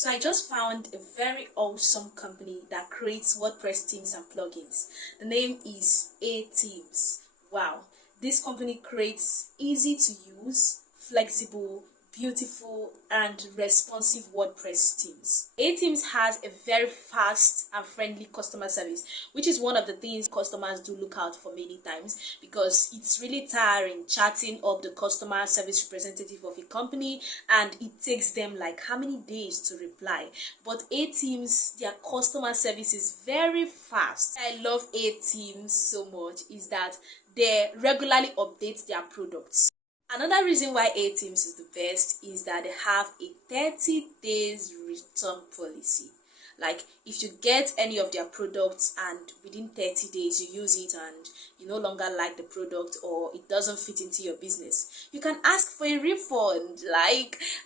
So I just found a very awesome company that creates WordPress themes and plugins. The name is A-Themes. Wow, this company creates easy to use, flexible, beautiful and responsive WordPress themes. A-Themes has a very fast and friendly customer service, which is one of the things customers do look out for many times, because it's really tiring chatting up the customer service representative of a company and it takes them like how many days to reply. But A-Teams, their customer service is very fast. I love A-Teams so much is that they regularly update their products. Another reason why A-Teams is the best is that they have a 30 days return policy. Like if you get any of their products and within 30 days you use it and you no longer like the product or it doesn't fit into your business, you can ask for a refund,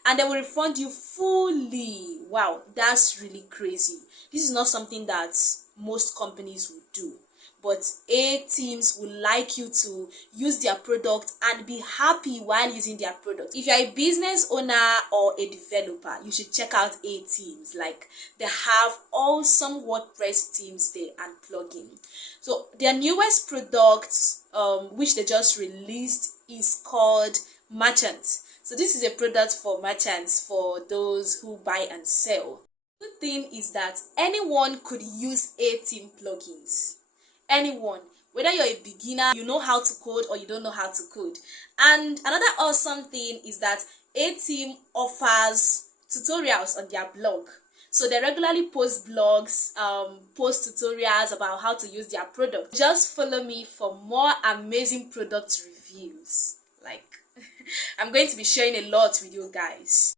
and they will refund you fully. Wow, that's really crazy. This is not something that most companies would do. But A-Teams would like you to use their product and be happy while using their product. If you're a business owner or a developer, you should check out A-Teams. Like they have awesome WordPress themes there and plugin. So their newest product, which they just released, is called Merchant. So this is a product for merchants, for those who buy and sell. The good thing is that anyone could use A-Team plugins. Anyone, whether you're a beginner, you know how to code, or you don't know how to code. And another awesome thing is that A-Team offers tutorials on their blog. So they regularly post blogs, post tutorials about how to use their product. Just follow me for more amazing product reviews. I'm going to be sharing a lot with you guys.